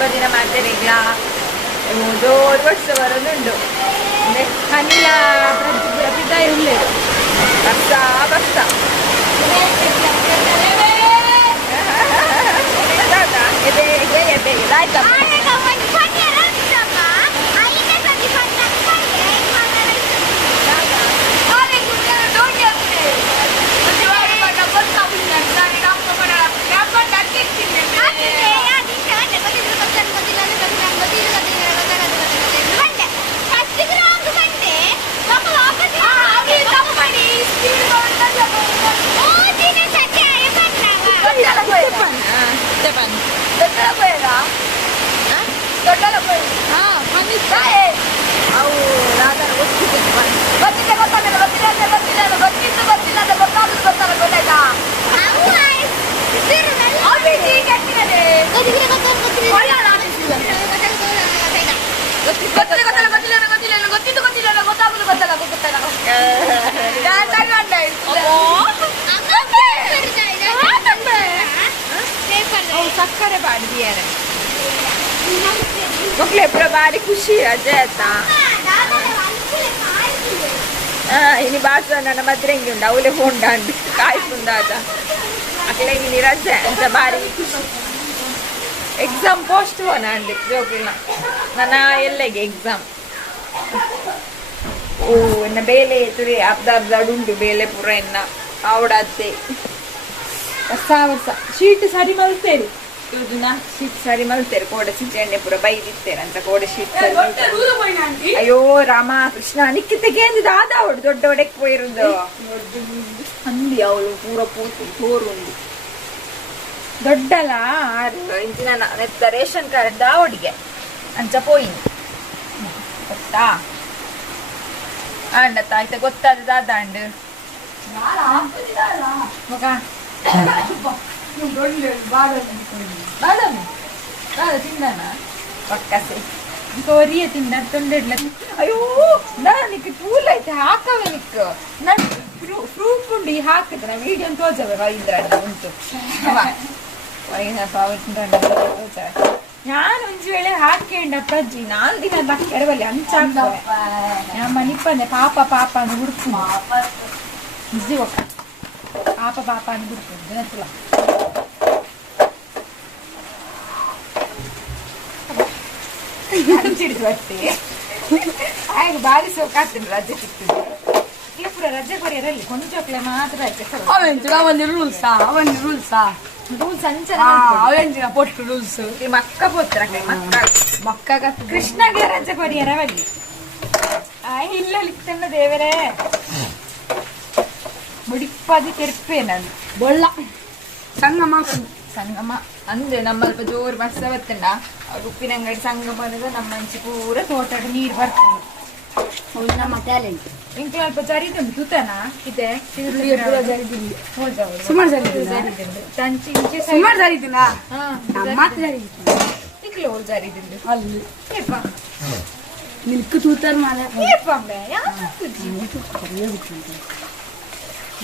ಬದಿನ ಮಾತೆರೆಗ್ಲ ದೊಡ್ಡ ವರ್ಷ ಬರೋದುಂಡು ಹನಿಲ ಪ್ರತಿಪುರ ಪಿದಾಯಿ ಉಳ್ಳೇರು ಬರ್ಸ ಬರ್ಸ ಆಯ್ತಾ ಸಕ್ಕರೆ ಬಾಡಿಯಾರೆ ಮಕ್ಳು ಎಪ್ಪರ ಬಾರಿ ಖುಷಿ ರಜೆ ಆಯ್ತಾ ಇನಿ ಬಾಸ ನನ್ನ ಮದ್ರೆಂಗಿ ಉಂಡು ಅವಳೆ ಹೊಂಡಾಂಡು ಕಾಯ್ಪುಂದಾದ ಅಕ್ಲೆ ಇನಿ ರಜೆ ಅಂತ ಬಾರಿ ಖುಷಿ ಎಕ್ಸಾಮ್ ಪೋಸ್ಟ್ ಹೋನ ಅಂಡಿ ಜೋಗಿಲ್ಲ ನನ್ನ ಎಲ್ಲೆಗೆ ಎಕ್ಸಾಮ್ ಓ ಎನ್ನ ಬೇಲೆ ತುರಿ ಅರ್ಧ ಬೇಲೆ ಪುರ ಎನ್ನ ಆವಡತ್ತೆ ಹೊಸ ಹೊಸ ಶೀಟ್ ಸರಿ ಮಲ್ತೇರಿ ಇವತ್ತು ಶೀಟ್ ಸರಿ ಮಲ್ತೇರಿ ಕೋಡೆ ಸಿಂಚೆಣ್ಣೆ ಪುರ ಬೈದಿತ್ತೇನೆ ಅಂತ ಕೋಡೆ ಶೀಟ್ ಸರಿ ಅಯ್ಯೋ ರಾಮ ಕೃಷ್ಣ ನಿಕ್ಕಿತೆಗೆ ಅಂದಿದ್ದು ಆದ ಅವಳು ದೊಡ್ಡ ಒಡೆಕ್ ಪೋಯಿರುದು ಅಂದಿ ಅವಳು ಪೂರ ಪೂರ್ತಿ ತೋರು ಒಂದು ದೊಡ್ಡಲ ಇಂಚಿನ ನೆತ್ತ ರೇಷನ್ ಕಾರ್ಡ್ ಅವಡಿಗೆ ಅಂಚ ಪೋಯಿನಿ ಗೊತ್ತಾ ಅಂಡತ್ತ ಆಯ್ತಾ ಗೊತ್ತಾದ ದಾದಂಡು ಮಗ ಬಾದಾಮಿ ತಿಂದಾನ ಪಕ್ಕಸೆ ಕೋರಿಯ ತಿಂದ ತೊಂಡೆಡ್ಲ ಅಯ್ಯೋ ನನಗೆ ಪೂಲ್ ಐತೆ ಹಾಕವೆ ನಿಕ್ಕು ನನ್ ಪ್ರೂಫ್ ಉಂಡು ಹಾಕಿದ್ರೆ ನಾ ವಿಡಿಯೋ ತೋರ್ಸವೆ ವೈದ್ರಾಡ ಉಂಟು ನಾನು ಒಂಜಿ ವೇಳೆ ಹಾಕೇಂಡ ಅಪ್ಪಾಜಿ 4 ದಿನ ಬಕ್ಕೆರವಲ್ಲಿ ಅಂಚಾಕ್ತವೆ ನಮ್ಮ ನಿಪ್ಪಂದೆ ಪಾಪ ಪಾಪ ಅಂದು ಹುಡುಕು ನಿಜ ಪಾಪ ಪಾಪ ಅಂದು ಹುಡುಕು ದಿನತ್ತಲ ಅಂಚಿಡಿದು ಬರ್ತೇ ಆಗ ಬಾರಿ ಸೋಕಾಗ್ತೀನಿ ರಜೆ ಸಿಗ್ತದೆ ಪೂರ ರಜೆ ಕೊರಿಯರಲ್ಲಿ ಕೊಂಚೋಕ್ಲೆ ಮಾತ್ರ ರೂಲ್ಸ್ ಮಕ್ಕ ಪೋತ್ರ ಮಕ್ಕ ಕೃಷ್ಣಗೆ ರಜೆ ಕೊರಿಯರ ಬಲ್ಲಿ ಇಲ್ಲ ಲಿಕ್ತನ್ನ ದೇವರೇ ಮುಡಿಪ್ಪದಿ ತೆರ್ಪೆ ನಾನು ಬೊಳ್ಳ ಸಂಗಮ ಅಂದ್ರೆ ನಮ್ಮಲ್ಪ ಜೋರು ಬಸ್ಸ ಬತ್ತಂಡ ಉಪ್ಪಿನ ಅಂಗಡಿ ಸಂಗಮದ ನಮ್ಮ ಮಂಚಿ ಪೂರ ತೋಟದ ನೀರು ಬರ್ತದೆ ನಮ್ಮ ಟ್ಯಾಲೆಂಟ್ ಇಂಕ್ಲ ಅಲ್ಪ ಜರಿದುಂಟು ತೂತನ ಇದೆ ಸುಮಾರು ಜರಿದುಂಡು ಅಲ್ಲಿ ನಿಲ್ಕು ತೂತಾರ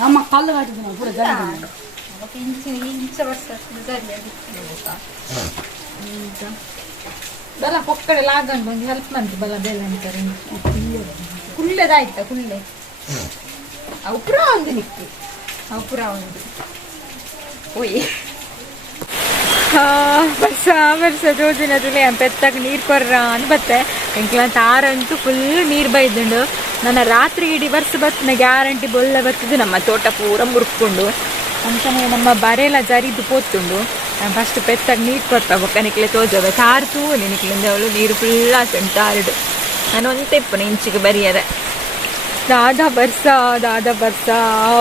ನಮ್ಮ ಕಲ್ಲು ಕಾಟಿದ್ದ ಪೂರ ಜರಿ ಇಂಚ ವರ್ಷ ಬಲ ಪೊಕ್ಕಡೆ ಲಾಗಂಡು ಒಂದು ಹೆಲ್ಪ್ ಮಂತ್ ಬಲ ಬೆಲೆ ಅಂತಾರೆ ಕುಳ್ಳೆದಾಯ್ತಾ ಕುಳ್ಳೆ ಅವು ಪುರ ಒಂದು ನಿಕ್ಕಿ ಅವು ಪುರ ಒಂದು ಓಯ್ ವರ್ಷ ವರ್ಷ ಜೋಜಿನದುಲೆ ಪೆತ್ತಾಗ ನೀರು ಕೊರ್ರ ಅನ್ಬತ್ತೆ ಎಂಕ್ಲಂತ ಆರಂತೂ ಫುಲ್ ನೀರು ಬೈದುಂಡು ನನ್ನ ರಾತ್ರಿ ಇಡೀ ವರ್ಷ ಬರ್ತನ ಗ್ಯಾರಂಟಿ ಬೊಳ್ಳೆ ಬರ್ತದೆ ನಮ್ಮ ತೋಟ ಪೂರ ಮುರ್ಕೊಂಡು ಅಂತಾನೆ ನಮ್ಮ ಬರೆಲ್ಲ ಜರಿದು ಪೋತುಂಡು ನಾನು ಫಸ್ಟ್ ಪೆತ್ತಾಗ ನೀರು ಕೊಡ್ತಾ ಬೊಕ್ಕನಿಕ್ಲೆ ತೋಜವೆ ತಾರ್ತು ನಿನಕ್ಲಿಂದ ಅವಳು ನೀರು ಫುಲ್ ಆತುಂಟು ತಾರ್ಡು ನಾನು ಒಂದು ತೆಪ್ಪನ ಇಂಚಿಗೆ ಬರಿಯದೆ ದಾದ ಬರ್ಸ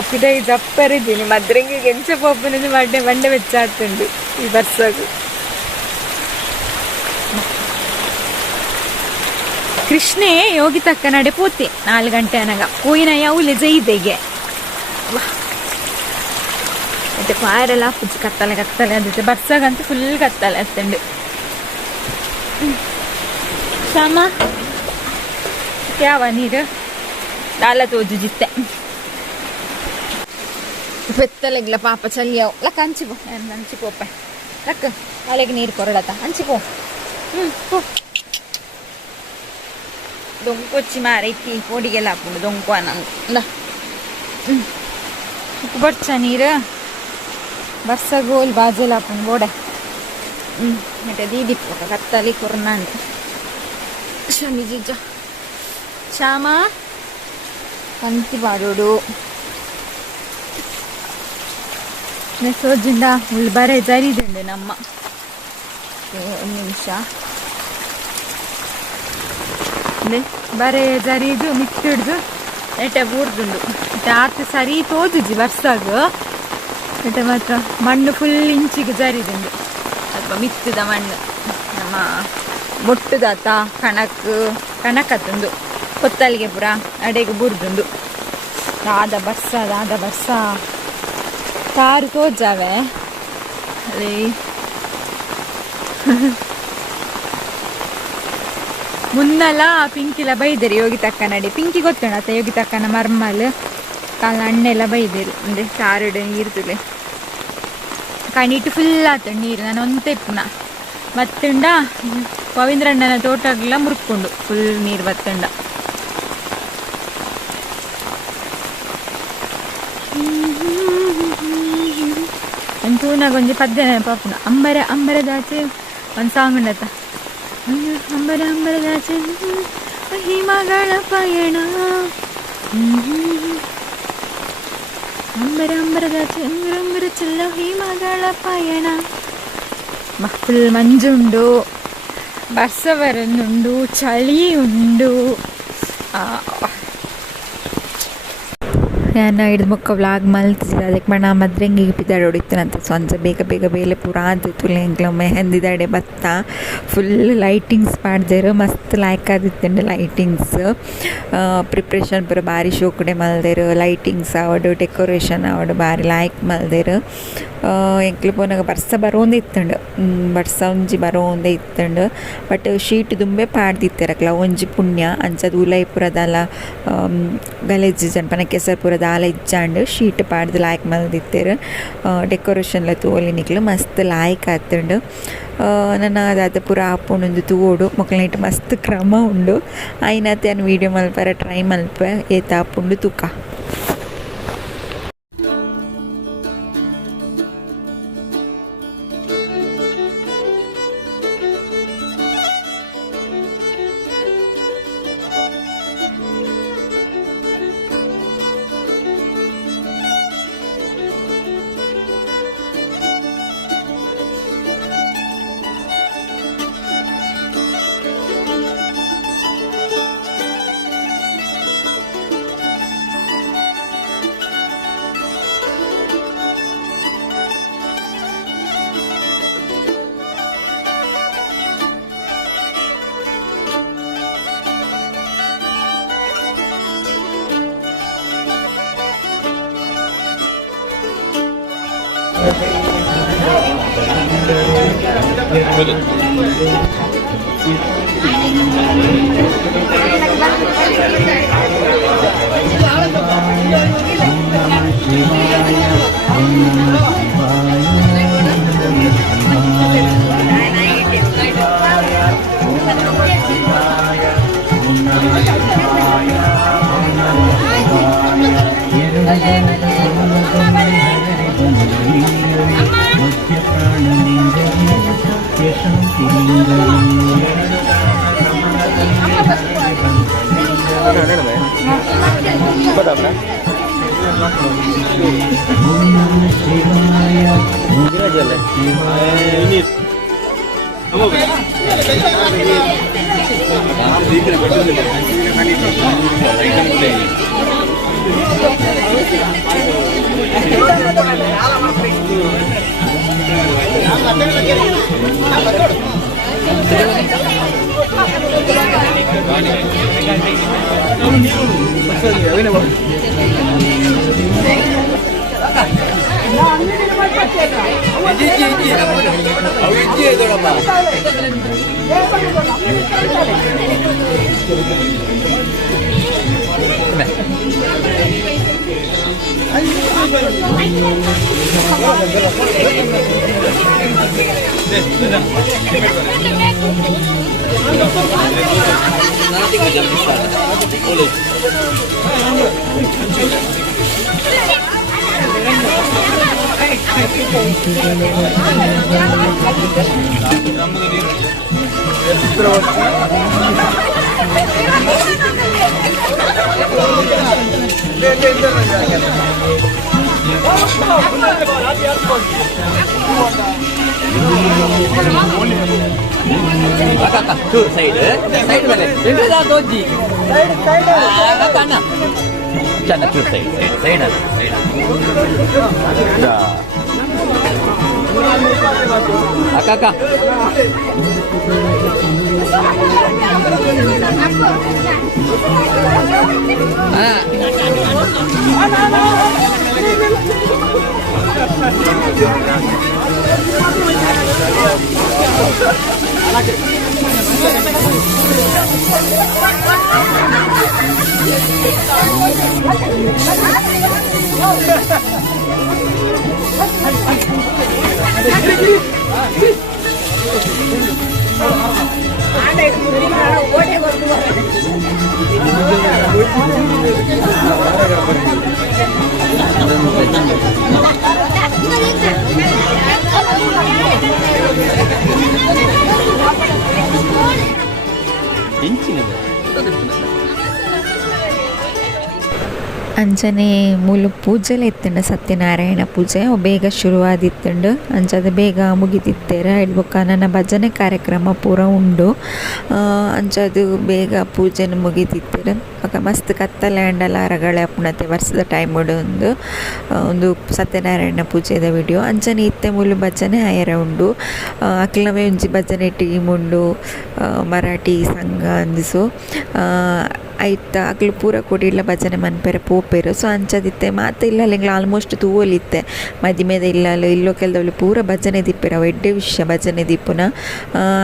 ಪಿದೈ ಜಪ್ಪರಿದ್ದೀನಿ ಮದ್ರಂಗಿಗೆ ಎಂಚ ಪೋಪನಿಂದ ಬಂಡೆ ಬೆಚ್ಚಾಡ್ತುಂಡು ಈ ಬರ್ಸಾಗು ಕೃಷ್ಣೇ ಯೋಗಿ ತಕ್ಕ ನಡೆ ಪೋತಿ 4 ಗಂಟೆ ಅನಗ ಪೋಯಿನ ಯಾವುಲೆ ಜೈದೆಗೆ ಮತ್ತೆ ಪಾಯರೆಲ್ಲ ಪುಜ್ಜಿ ಕತ್ತಲೆ ಅದಕ್ಕೆ ಬರ್ಸಾಗಂತೂ ಫುಲ್ ಕತ್ತಲೆ ಅತ್ತಂಡು ಶ್ಯಾಮ ಯಾವ ನೀರು ದಾಲ ತೋಜು ಜಿತ್ತೆ ಬೆತ್ತಲೆಗ್ಲ ಪಾಪ ಚಲಿಯವು ಲಕ್ಕ ಹಂಚಿಪೋ ಹಂಚಿಪೋಪ ಲಕ್ಕ ಕಾಲೆಗೆ ನೀರು ಕೊರಡತ ಹಂಚಿಪೋ ದೊಂಕೊಚ್ಚಿ ಮಾರೈತಿ ಪೋಡಿಗೆಲ್ಲ ಹಾಕೊಂಡು ದೊಂಕು ನಂಗೆ ಬರ್ಚ ನೀರು ಬರ್ಸ ಗೋಲ್ ಬಾಜೆಲ್ಲ ಹಾಕೊಂಡು ಬೋಡೆ ಮತ್ತೆ ದೀದಿಪ್ಪ ಕತ್ತಲಿ ಕೊರ್ನಾಂಡ್ ಶಮಿ ಜಿಜ್ಜ ಶ್ಯಾಮ ಪಂಕ್ತಿ ಬಾಡೋಡು ಸೋಜಿಂದ ಉಳ್ಳು ಬರೆ ಜರಿದಂಡು ನಮ್ಮ ಒಂದು ನಿಮಿಷ ಬರೆ ಜರಿದು ಮಿತ್ತಿಡ್ದು ನೆಟ್ಟೆ ಬೂರ್ದುಂಡು ಮತ್ತೆ ಆತ ಸರಿ ತೋಜುಜಿ ಬರ್ಸಾಗ ನೆಟ್ಟೆ ಮಾತ್ರ ಮಣ್ಣು ಫುಲ್ ಇಂಚಿಗೆ ಜರಿದುಂಡು ಸ್ವಲ್ಪ ಮಿತ್ತದ ಮಣ್ಣು ನಮ್ಮ ಮೊಟ್ಟುದಾತ ಕಣಕತ್ತುಂಡು ಕೊತ್ತಲಿಗೆ ಪುರ ಅಡೆಗೆ ಬೂರ್ದುಂಡು ದಾದ ಬರ್ಸ ಕಾರು ತೋಜಾವೆ ಅಲ್ಲಿ ಮುನ್ನಲ ಪಿಂಕಿಲ ಬೈದೇರಿ ಯೋಗಿ ತಕ್ಕ ನಡಿ ಪಿಂಕಿ ಗೊತ್ತುಂಡ ಆತ ಯೋಗಿ ತಕ್ಕನ ಮರ್ಮಲ್ ಕಾಲ ಅಣ್ಣೆಲ್ಲ ಬೈದೇರಿ ಅಂದರೆ ಸಾರಡು ನೀರು ತುಲೆ ಕಣಿಟ್ಟು ಫುಲ್ ಆತ ನೀರು ನಾನು ಒಂದೇ ಪುನಃ ಬತ್ತುಂಡ ಪವಿಂದ್ರಣ್ಣನ ತೋಟಗೆಲ್ಲ ಮುರ್ಕೊಂಡು ಫುಲ್ ನೀರು ಬತ್ತುಂಡ ಅಂತೂನಾಗ ಒಂಜಿ ಪದ್ಯ ಪಾಪುನ ಅಂಬರ ಅಂಬರದಾಚೆ ಒಂದು ಸಾಂಗ್ ಉಂಡತ್ತ ಅಂಬರ ಅಂಬರದಾಚೆ ಹಿಮಗಳ ಪಯಣ ಅಂಬರ ಅಂಬರದಾಚೆ ಅಂಬರ ಚೆಲ್ಲ ಹಿಮಗಳ ಪಯಣ ಫುಲ್ ಮಂಜುಂಡು ಬರ್ಸ ಬರನ್ನುಂಡು ಚಳಿ ಉಂಡು ನಾನು ಹಿಡಿದು ಮುಕ್ಕ ವ್ಲಾಗ್ ಮಲ್ತಿದ್ದೆ ಅದಕ್ಕೆ ಮಣ್ಣ ಮದ್ರೆಂಗಿಗೆ ಪಿದಾಡಿ ಹೊಡಿತೀನಂತ ಸಂಜೆ ಬೇಗ ಬೇಗ ಬೇಲೆ ಪೂರ ಆದಿತ್ತು ಲೆಂಗ್ಲ ಮೆಹಂದಿದಾಡೆ ಬತ್ತ ಫುಲ್ ಲೈಟಿಂಗ್ಸ್ ಮಾಡ್ದೇರು ಮಸ್ತ್ ಲೈಕ್ ಆದಿತ್ತಂಡು ಲೈಟಿಂಗ್ಸ್ ಪ್ರಿಪ್ರೇಷನ್ ಪೂರ ಭಾರಿ ಶೋಕಡೆ ಮಲ್ದೇರು ಲೈಟಿಂಗ್ಸ್ ಅವಡು ಡೆಕೋರೇಷನ್ ಅವಡು ಭಾರಿ ಲೈಕ್ ಮಲ್ದೇರು ಎಂಕ್ಲು ಪೋನಾಗ ಬರ್ಸ ಬರೋಂದೇ ಇತ್ತಂಡು ಬರ್ಸ ಒಂಜಿ ಬರೋಂದೇ ಇತ್ತಂಡು ಬಟ್ ಶೀಟ್ ದುಂಬೆ ಪಾಡ್ದಿತ್ತರಕ್ಲ ಒಂಜಿ ಪುಣ್ಯ ಅಂಚದು ಉಲೈಪುರದಲ್ಲ ಗಲೇಜ್ ಜನಪನ ಕೆಸರ್ಪುರದ ಆಲ ಇಜ್ಜಾಂಡು ಶೀಟ್ ಪಾಡ್ದು ಲಾಯ್ಕ್ ಮಲ್ದಿತ್ತೇರು ಡೆಕೋರೇಷನ್ಲ ತೋಲಿನಿಕ್ಲು ಮಸ್ತ್ ಲಾಯ್ಕ್ ಆತುಂಡು ನನ್ನ ಅದಾದ ಪೂರ ಆಪುಂಡು ತೂವೋಡು ಮಕ್ಕಳನಿಟ್ಟು ಮಸ್ತ್ ಕ್ರಮ ಉಂಡು ಐನತ್ತೆ ನಾನು ವೀಡಿಯೋ ಮಲ್ಪರ ಟ್ರೈ ಮಲ್ಪ ಏತ ಆಪುಂಡು ತೂಕ ಸೈಡ್ ಸೈಡ್ ಮೇಲೆ ದೊಡ್ಡಿ ಕಣ್ಣ ಚೆನ್ನ ಚೂರು ಸೈಡ್ ಸೈಡ್ ಸೈಡ್ ಅಕ್ಕ ಅಕ್ಕ ಅಂಚನೆ ಮೂಲು ಪೂಜೆಲೆ ಇತ್ತಂಡು ಸತ್ಯನಾರಾಯಣ ಪೂಜೆ ಬೇಗ ಶುರುವಾದಿತ್ತಂಡು ಅಂಚದ ಬೇಗ ಮುಗಿದಿತ್ತೇರ ಇಡ್ಬೊಕ್ಕ ನನ್ನ ಭಜನೆ ಕಾರ್ಯಕ್ರಮ ಪೂರ ಉಂಡು ಅಂಚದು ಬೇಗ ಪೂಜೆನ ಮುಗಿದಿತ್ತೇರ ಬೊಕ ಮಸ್ತ್ ಕತ್ತಲೆ ಅಂಡಲ ಅರಗಳೆ ಅಪ್ಪುನತೆ ವರ್ಷದ ಟೈಮ್ ಒಂದು ಸತ್ಯನಾರಾಯಣ ಪೂಜೆದ ವಿಡಿಯೋ ಅಂಚನೆ ಇತ್ತೆ ಮೂಲು ಭಜನೆ ಆಯರ ಉಂಡು ಅಕ್ಲವೇ ಒಂಜಿ ಭಜನೆ ಟೀಮ್ ಉಂಡು ಮರಾಠಿ ಸಂಘ ಅಂದಿಸು ಐತ ಅಕ್ಲು ಪೂರ ಕೊಡಿಲ್ಲ ಭಜನೆ ಮನ್ಪೆರ ಪೋಪೆರು ಸೊ ಅಂಚದಿತ್ತೆ ಮಾತ ಇಲ್ಲ ಅಲ್ಲಿಂಗ್ಲ ಆಲ್ಮೋಸ್ಟ್ ತೂವಲಿತ್ತೆ ಮದಿಮೆದ ಇಲ್ಲ ಇಲ್ಲೋ ಕೆಲದವಳು ಪೂರ ಭಜನೆ ದಿಪ್ಪೆರ ಅವು ಎಡ್ಡೆ ವಿಷಯ ಭಜನೆ ದಿಪ್ಪುನ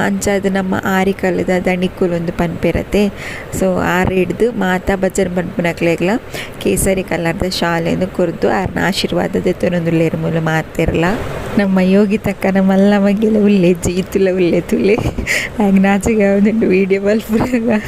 ಅಂಚದು ನಮ್ಮ ಆರಿಕಲ್ಲದ ದಣಿಕುಲೊಂದು ಪನ್ಪೆರತೆ ಸೊ ಹಿಡ್ದು ಮಾತಾ ಭಜನೆ ಪನ್ಪುನಕ್ಲೆಗ್ಲ ಕೇಸರಿ ಕಲರ್ದ ಶಾಲೆಯನ್ನು ಕೊರ್ದು ಆರ್ನ ಆಶೀರ್ವಾದದ ಎತ್ತೊಂದುಲ್ಲೇರು ಮೂಲ ಮಾತಿರಲ್ಲ ನಮ್ಮ ಯೋಗಿ ತಕ್ಕನ ಮಲ್ಲ ಮಗಿಲ ಉಲ್ಲೆ ಜೀತುಲ ಉಲ್ಲೆ ತುಲೆ ಹಾಗೆ ನಾಚಿಗೆ ಯಾವುದುಂಟು ವೀಡಿಯೋ ಬಲ್ಪುರಾಗ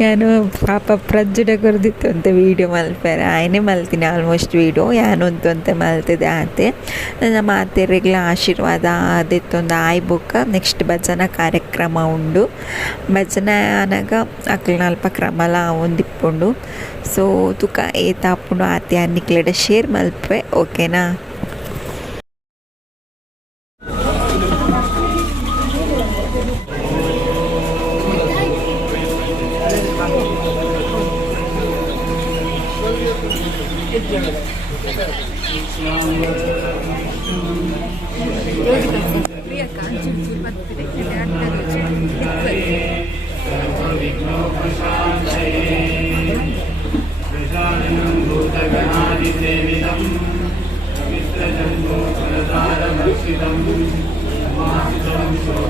ನಾನು ಪಾಪ ಪ್ರಜ್ಜುಡೆ ಕೊರ್ದಿತ್ತು ಅಂತ ವೀಡಿಯೋ ಮಲ್ಪೆರ ಆಯನೇ ಮಲ್ತೀನಿ ಆಲ್ಮೋಸ್ಟ್ ವೀಡಿಯೋ ಯಾನು ಅಂತ ಮಲ್ತಿದೆ ಆತೆ ನನ್ನ ಮಾತೆರೆಗ್ಲ ಆಶೀರ್ವಾದ ಅದೆತ್ತೊಂದು ಆಯ್ಬುಕ್ಕ ನೆಕ್ಸ್ಟ್ ಭಜನಾ ಕಾರ್ಯಕ್ರಮ ಉಂಡು ಭಜನೆ ಅನಾಗ ಅಕ್ಲ ಅಲ್ಪ ಕ್ರಮಲ ಒಂದಿಪ್ಪುಂಡು ಸೊ ತುಕ ಏತಾಪುಂಡು ಆತೆ ಅನ್ನಿಕ್ಲೆಡೆ ಶೇರ್ ಮಲ್ಪೆ ಓಕೆನಾ.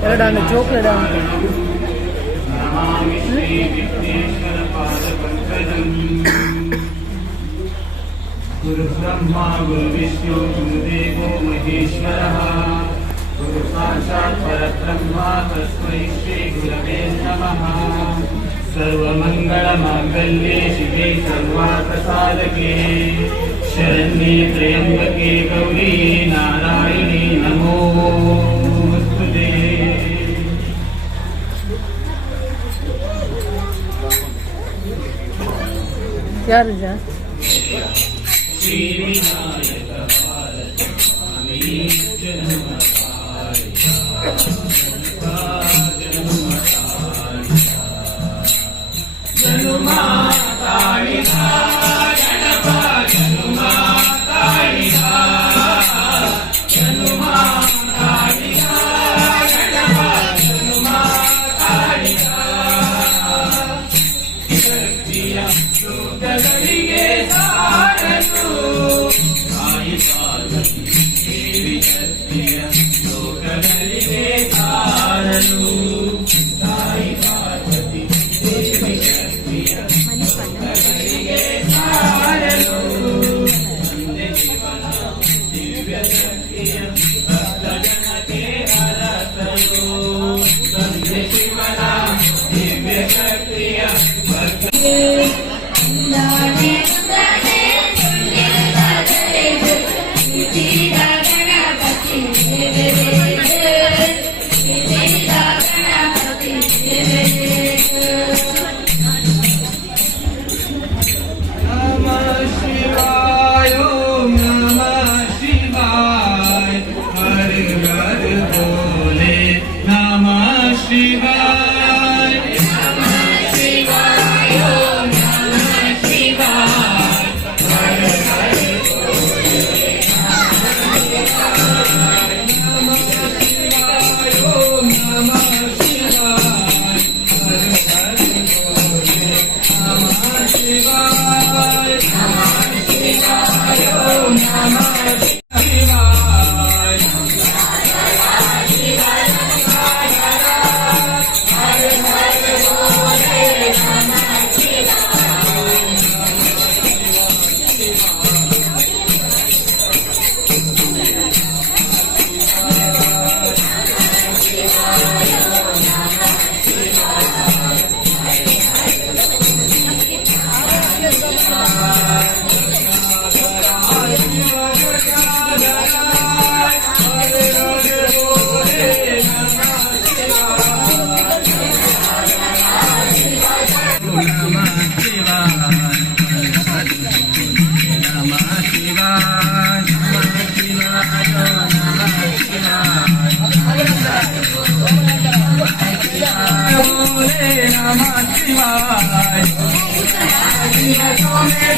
ಎರಡಾನು ಚೋಕ್ಲೇಟ್ ಗುರು ಬ್ರಹ್ಮ ಗುರು ವಿಷ್ಣು ಗುರುದೇವೋ ಮಹೇಶ್ವರಃ ಗುರು ಸಾಕ್ಷಾತ್ ಪರಬ್ರಹ್ಮ ತಸ್ಮೈ ಶ್ರೀ ಗುರವೇ ನಮಃ. ಸರ್ವಮಂಗಳ ಮಾಂಗಲ್ಯೆ ಶಿವೆ ಸರ್ವಾರ್ಥ ಸಾಧಕೆ ಶರಣ್ಯೆ ತ್ರ್ಯಂಬಕೆ ಗೌರಿ ನಾರಾಯಣಿ ನಮೋಸ್ತುತೆ. ಯಾರು ಶ್ರೀ ವಿನಾಯಕ ಲೋಕಗಳಿಗೆ ಸಾರನು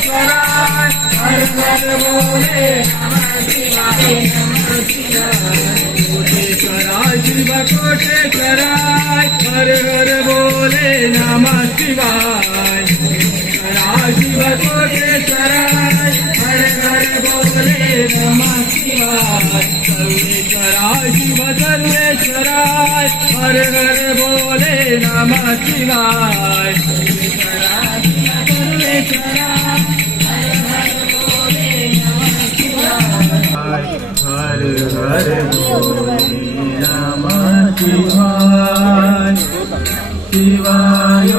कोटेश्वराय हर हर बोले नमः शिवाय। शिव कोटेश्वराय हर हर बोले नमः शिवाय। सर्वेश्वराय शिव सर्वेश्वराय हर हर बोले नमः शिवाय। सर्वेश्वराय सर्वेश्वराय हर हर बोले नमः शिवाय। शिवाय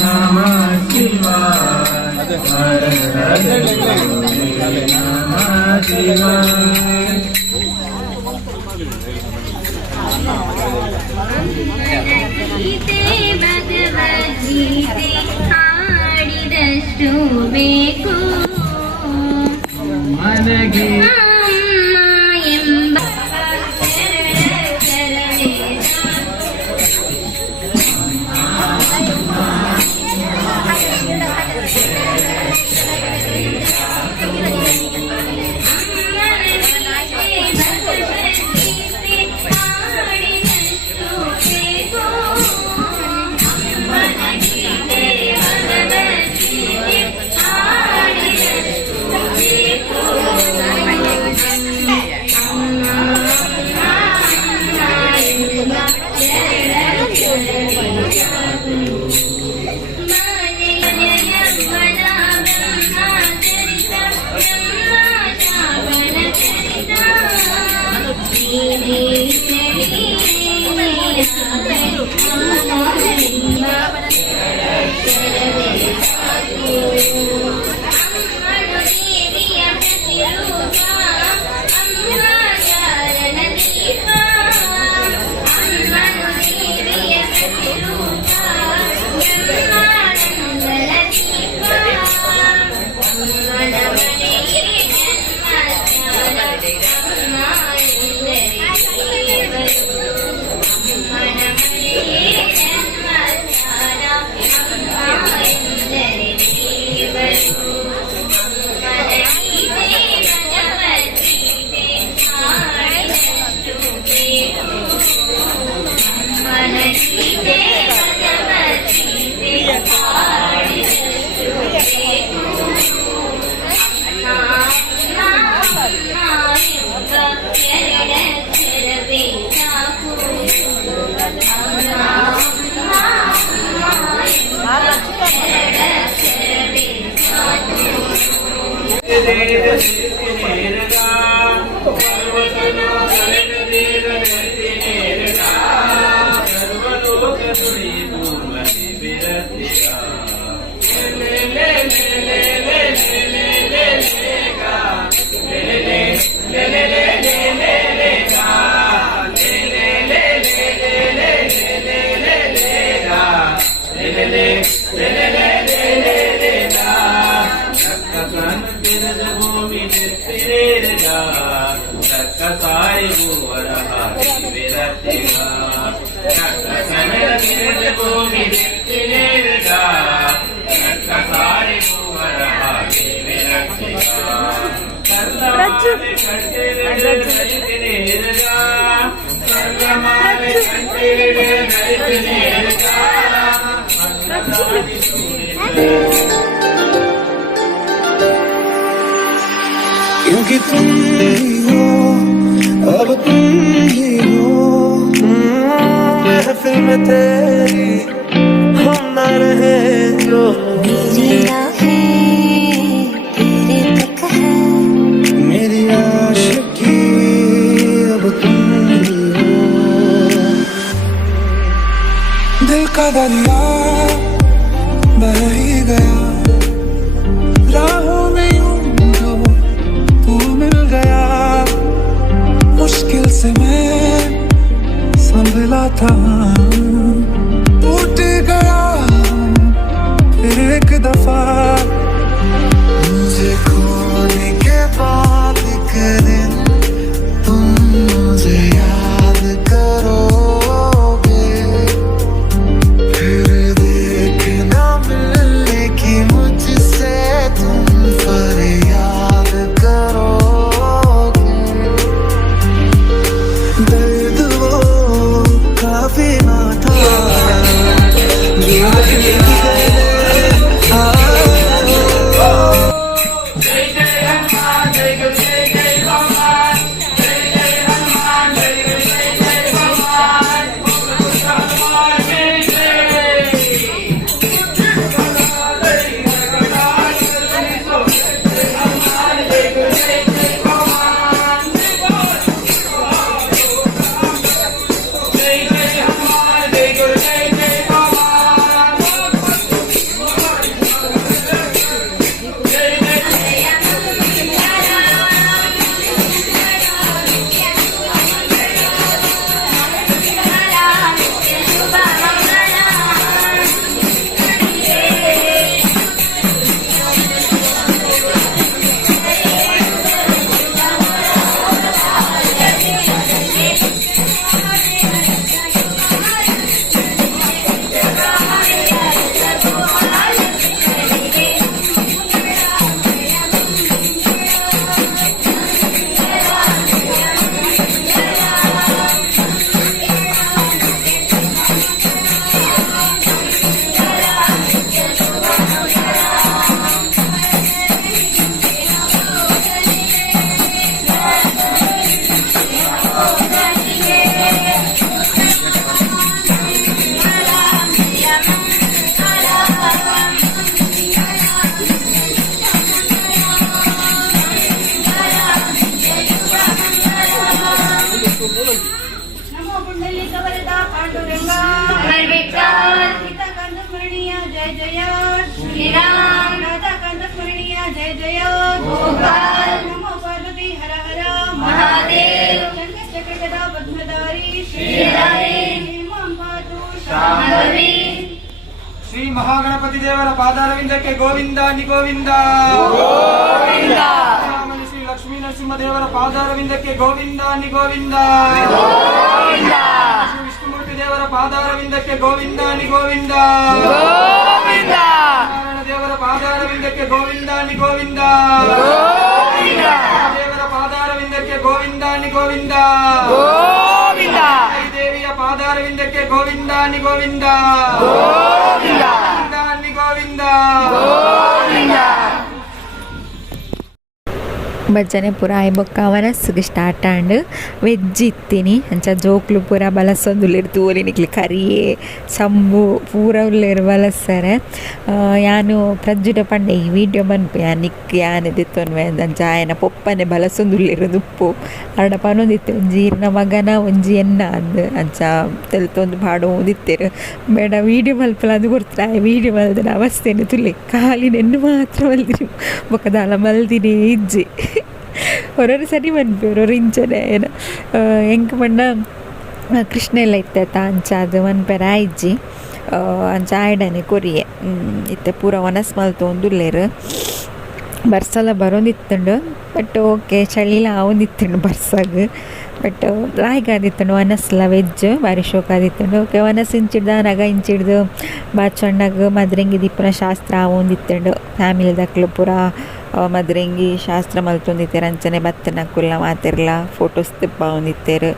नमः शिवाय। हर हर बोले नमः शिवाय। ಗೀತೆ ಭಗವದ್ಗೀತೆ ಹಾಡಿದಷ್ಟು ಬೇಕು ಮನಗೆ ಅಮ್ಮ ಎಂಬ Bye. तेरी हम न रहे जो मेरी आँखें तेरे तक है, मेरी आशिकी अब तुम ही हो। दिल का दरिया बह ही गया, राहों में यूं जो तू मिल गया। मुश्किल से मैं संभला था, टूट गया फिर एक दफा। मुझे खोने के बाद एक दिन तुम मुझे याद करोगे, फिर देखना मिलने की मुझसे तुम फरियाद करोगे। दर्द वो काफी ना था, जय जय श्रीराम राधा कांत स्मरणीय जय जय गोपाल नमो पार्वती हर हर महादेव शंकर चक्र गदा पद्मधारी श्री शांभवी। ಶ್ರೀ ಮಹಾಗಣಪತಿ ದೇವರ ಪಾದಾರವಿಂದಕ್ಕೆ ಗೋವಿಂದ ನಿ ಗೋವಿಂದ ಗೋವಿಂದ. ಶ್ರೀ ಲಕ್ಷ್ಮೀ ನರಸಿಂಹ ದೇವರ ಪಾದಾರವಿಂದಕ್ಕೆ ಗೋವಿಂದ ನಿ ಗೋವಿಂದ ಗೋವಿಂದ. ಶ್ರೀ ವಿಷ್ಣುಮೂರ್ತಿ ದೇವರ ಪಾದಾರವಿಂದಕ್ಕೆ ಗೋವಿಂದ ನಿ ಗೋವಿಂದ ಗೋವಿಂದ. ನಾರಾಯಣ ದೇವರ ಪಾದಾರವಿಂದಕ್ಕೆ ಗೋವಿಂದ ನಿ ಗೋವಿಂದ ಗೋವಿಂದ. ದೇವರ ಪಾದಾರವಿಂದಕ್ಕೆ ಗೋವಿಂದ ನಿ ಗೋವಿಂದ ಗೋವಿಂದ. ದೇವಿಯ ಪಾದಾರವಿಂದಕ್ಕೆ ಗೋವಿಂದ ನಿ ಗೋವಿಂದ ಗೋವಿಂದ. ನಿ ಗೋವಿಂದ ಗೋವಿಂದ. ಭಜನೆ ಪೂರ ಆಯ್ಬೊಕ್ಕ ಮನಸ್ಸಿಗೆ ಸ್ಟಾರ್ಟ್ ಆಂಡ್ ವೆಜ್ ಇತ್ತೀನಿ ಅಂಚ ಜೋಕ್ಲು ಪೂರ ಬಲಸೊಂದುಲ್ಲೆರ್ ತೂಲಿನಿಕ್ಲಿ ಕರಿಯೇ ಸಂಬು ಪೂರ ಉಲ್ಲೆರ್ ಬಲಸ್ಸರೆ ಯಾನು ಪ್ರಜ್ಜುಡ ಪಂಡೆ ಈ ವಿಡಿಯೋ ಬನ್ಪು ಯಾನಿಕ್ ಯಾನೆ ದಿತ್ತೊನ್ವೆ ಅಂಚ ಆಯನ ಪೊಪ್ಪನೆ ಬಲಸೊಂದುಲ್ಲೆರ್ ದುಪ್ಪು ಅರ್ಡ ಪನೊಂದಿತ್ತೆ ಒಂಜಿ ಇರ್ನ ಮಗನ ಒಂಜಿ ಎನ್ನ ಅಂದ್ ಅಂಚ ತೆಲ್ತೊಂದು ಪಾಡು ದಿತ್ತೆರು ಬೇಡ ವಿಡಿಯೋ ಮಲ್ಪಲ ಅದು ಕೊಡ್ತಾರೆ ಆ ವಿಡಿಯೋ ಮಲ್ದಿನ ಅವಸ್ಥೆನೆ ತುಲ್ಲೆ ಕಾಲಿನೆನ್ನು ಮಾತ್ರ ಮಲ್ದಿರು ಬೊಕ್ಕದಾಲ ಮಲ್ದಿನೇ ಇಜ್ಜಿ ಹೊರರು ಸರಿ ಮನ್ಪೇರು ಇಂಚನೆ ಏನ ಎಂಕ್ ಮಣ್ಣ ಕೃಷ್ಣ ಎಲ್ಲ ಇತ್ತ ಅಂಚ ಅದು ಮನ್ಪೇರ ಆಯ್ಜಿ ಅಂಚ ಆಯ್ಡನೆ ಕೊರಿಯೆ ಇತ್ತೆ ಪೂರ ವನಸ್ ಮಲ್ತೊಂದುಲ್ಲೆರ್ ಬರ್ಸಲ ಬರೋಂದಿತ್ತುಂಡು ಬಟ್ ಓಕೆ ಚಳಿಲ ಆವೊಂದಿತ್ತುಂಡು ಬರ್ಸಾಗ ಬಟ್ ಲಾಯ್ಗಾದಿತ್ತುಂಡು ವನಸ್ಲ ವೆಜ್ ಬಾರಿ ಶೋಕಾದಿತ್ತುಂಡು ಓಕೆ ವನಸ್ ಇಂಚಿಡ್ದ ನಗ ಇಂಚಿಡ್ದು ಬಾಚಣ್ಣಗ ಮದ್ರಂಗಿ ದಿಪ್ಪನ ಶಾಸ್ತ್ರ ಆವೊಂದಿತ್ತುಂಡು ಫ್ಯಾಮಿಲಿ ದಕ್ಲು ಪೂರ ಮದ್ರಂಗಿ ಶಾಸ್ತ್ರ ಮಲ್ತೊಂದಿತ್ತೇರು ಅಂಚನೆ ಬತ್ತನ ಕುಲ್ಲ ಮಾತಿರ್ಲ ಫೋಟೋಸ್ ತಿಪ್ಪ ಒಂದಿತ್ತೇರು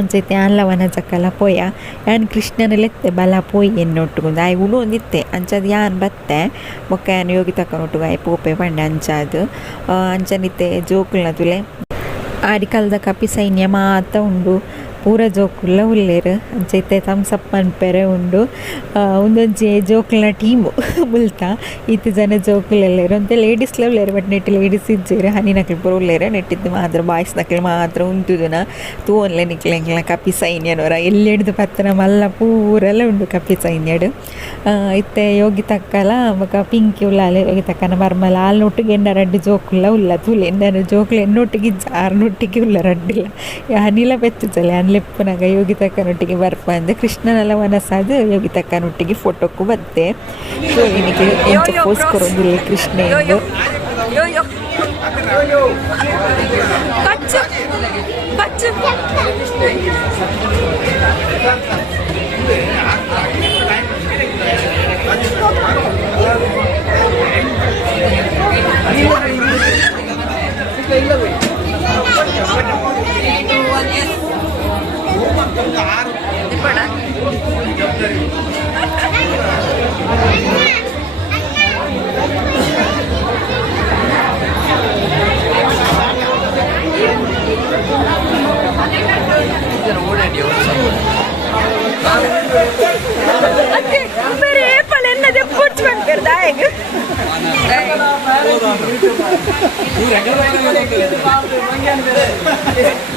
ಅಂಚೈತೆ ಯಾನ್ಲ ವನ ಜಕ್ಕಲ ಪೋಯ ಯಾನ್ ಕೃಷ್ಣನಲೆತ್ತೆ ಬಲ ಪೋಯಿ ಎನ್ನೊಟ್ಟುಗುಂದು ಆಯ್ ಉಳು ಒಂದಿತ್ತೆ ಅಂಚದು ಯಾನ್ ಬತ್ತೆ ಮೊಕ್ಕ ಯಾನ್ ಯೋಗಿ ತಕೊಂಡೊಟ್ಟುಗು ಆಯ್ ಪೋಪೆ ಪಂಡೆ ಅಂಚಾದು ಅಂಚನಿತ್ತೆ ಜೋಕುಲ್ನ ತುಲೆ ಆಡಿ ಕಲ್ದ ಕಪಿ ಸೈನ್ಯ ಮಾತ ಉಂಡು ಪೂರ ಜೋಕುಲ್ಲ ಉಲ್ಲೇರು ಅಂಚೈತೆ ಥಮ್ಸಪ್ ಮನ್ಪೆರೆ ಉಂಡು ಒಂದೊಂಜಿ ಜೋಕುಲ್ನ ಟೀಮು ಮುಲ್ತಾ ಇತ್ತು ಜನ ಜೋಕುಲೆಲ್ಲೇರು ಅಂತ ಲೇಡೀಸ್ಲ ಉಲ್ಲೇರು ಬಟ್ ನೆಟ್ಟು ಲೇಡೀಸ್ ಇಜ್ಜೇರು ಹನಿ ನಕ್ಲು ಪೂರ ಉಲ್ಲೇರು ನೆಟ್ಟಿದ್ದು ಮಾತ್ರ ಬಾಯ್ಸ್ ನಕ್ಲು ಮಾತ್ರ ಉಂಟುದುನ ತೂವನ್ಲೆ ನಿಕ್ಲೆಂಕ್ಲ ಕಪಿ ಸೈನ್ಯನವರ ಎಲ್ಲಿಡ್ದು ಪತ್ತನ ಮಲ್ಲ ಪೂರೆಲ್ಲ ಉಂಡು ಕಪಿ ಸೈನ್ಯಡು ಇತ್ತೆ ಯೋಗಿ ತಕ್ಕಲ ಬೊಕ ಪಿಂಕಿ ಉಲ್ಲಾಲೆ ಯೋಗಿ ತಕ್ಕನ ಮರ್ಮಲ ಆಲ್ನೊಟ್ಟಿಗೆ ಎನ್ನ ರಡ್ಡು ಜೋಕುಲ್ಲ ಉಲ್ಲ ತೂಲೆ ಎನ್ನ ಜೋಕುಲು ಎನ್ನೊಟ್ಟಿಗೆ ಆರ್ನೊಟ್ಟಿಗೆ ಉಲ್ಲ ರಡ್ಡಿಲ್ಲ ಅನಿಲ ಬೆಚ್ಚಲೆ ಅನ್ಲೆಪ್ಪನಾಗ ಯೋಗಿ ತಕ್ಕನೊಟ್ಟಿಗೆ ಬರ್ಪ ಅಂದೆ ಕೃಷ್ಣನೆಲ್ಲ ಮನಸ್ಸಾದ ಯೋಗಿ ತಕ್ಕನೊಟ್ಟಿಗೆ ಫೋಟೋಕ್ಕೂ ಬತ್ತೆ ಸೊ ನಿನಗೆ ಎಂತ ಪೋಸ್ ಕೊಡೋದಿಲ್ಲ ಕೃಷ್ಣ ಎಂದು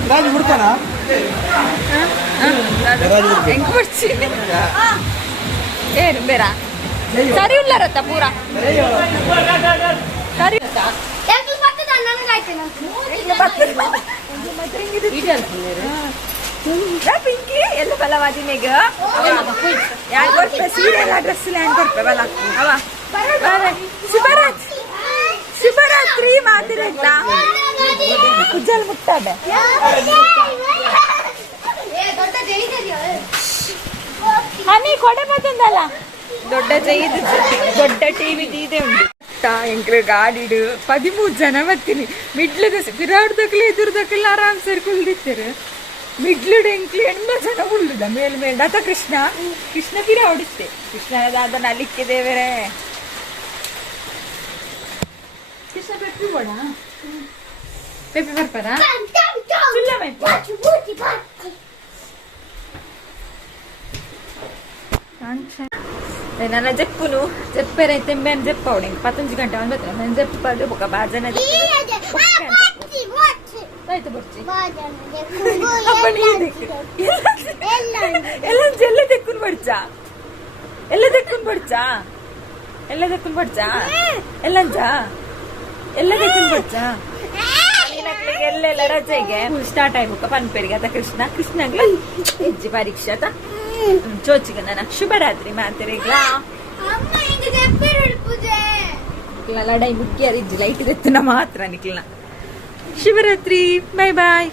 ರಾಜು ಬಿಡ್ತಾನ ಏನು ಬೇಡ ಸರಿ ಉಳ್ಳಾರತ್ತ ಪೂರ ಸರಿ ಪಿಂಕಿ ಎಲ್ಲ ಬಲವಾದಿನೆಗ ಯಾರು ಬರ್ತಾರೆ ಸೀರೆಲ್ಲ ಡ್ರೆಸ್ ಲ್ಯಾಂಡ್ ಬರ್ತಾರೆ ಬಲ ಅವ ಶುಭರಾತ್ರಿ ಮಾತಿರಲ್ಲ ಕುಜ್ಜಲ್ ಮುಟ್ಟಾಡೆ ಹನಿ ಕೊಡೆ ಬತ್ತಂದಲ್ಲ ದೊಡ್ಡ ಜೈದು ದೊಡ್ಡ ಟಿವಿ ಇದೆ ಉಂಟು ಎಂಕ್ರೆ ಗಾಡಿಡು 13 ಜನ ಬರ್ತೀನಿ ಮಿಡ್ಲದ ಫಿರಾಡ್ದಕ್ಲೆ ಎದುರ್ದಕ್ಕೆಲ್ಲ ಆರಾಮ್ ಸೇರಿ ಕುಳ್ದಿರ್ತಾರೆ ಮಿಡ್ಲುಡು ಎಂಕ್ಲಿ 8 ಜನ ಉಳ್ಳುದ ಮೇಲ್ ಅತ ಕೃಷ್ಣ ಪಿರ ಹೊಡಿಸ್ತೆ ಕೃಷ್ಣದ ನಲಿಕ್ಕೆ ದೇವರೇ ಕೃಷ್ಣ ಪೆಪ್ಪಿ ಬೋಡ ಪೆಪ್ಪಿ ಬರ್ಪಾರ ನನ್ನ ಜಪ್ಪುನು ಜಪ್ಪೆರ ತೆಂಬೆ ಜಪ್ಪ ಅವಡಿ 15 ಗಂಟೆ ಒಂದು ಬರ್ತಾರೆ ನನ್ನ ಜಪ್ಪದು ಬೊಕ ಬಾಜನ ಆಯ್ತು ಬರ್ಚಿ ಎಲ್ಲ ತೆಕ್ಕುನ್ ಬಡ್ಚಾ ಎಲ್ಲ ತೆಕ್ಕುನ್ ಬಡ್ಚಾ ಎಲ್ಲಂಜ ಎಲ್ಲ ತೆಕ್ಕುನ್ ಬಡ್ಚಾ ಎಲ್ಲೆಲ್ಲ ರಜೆಗೆ ಸ್ಟಾರ್ಟ್ ಆಗ್ಬೇಕ ಪನ್ಪೇರಿಗೆ ಅತ ಕೃಷ್ಣಂಗ್ಲ ಹೆಜ್ಜೆ ಪರೀಕ್ಷೆ ಆತ ಚೋಚಿಗ ನನ್ನ ಶುಭರಾತ್ರಿ ಮಾತಿರಿಗ್ಲಾ ಲಡೈ ಮುಖ್ಯ ಲೈಟ್ ಎತ್ತನ ಮಾತ್ರ ನಿಕ್ಲ ಶಿವರಾತ್ರಿ ಬಾಯ್ ಬಾಯ್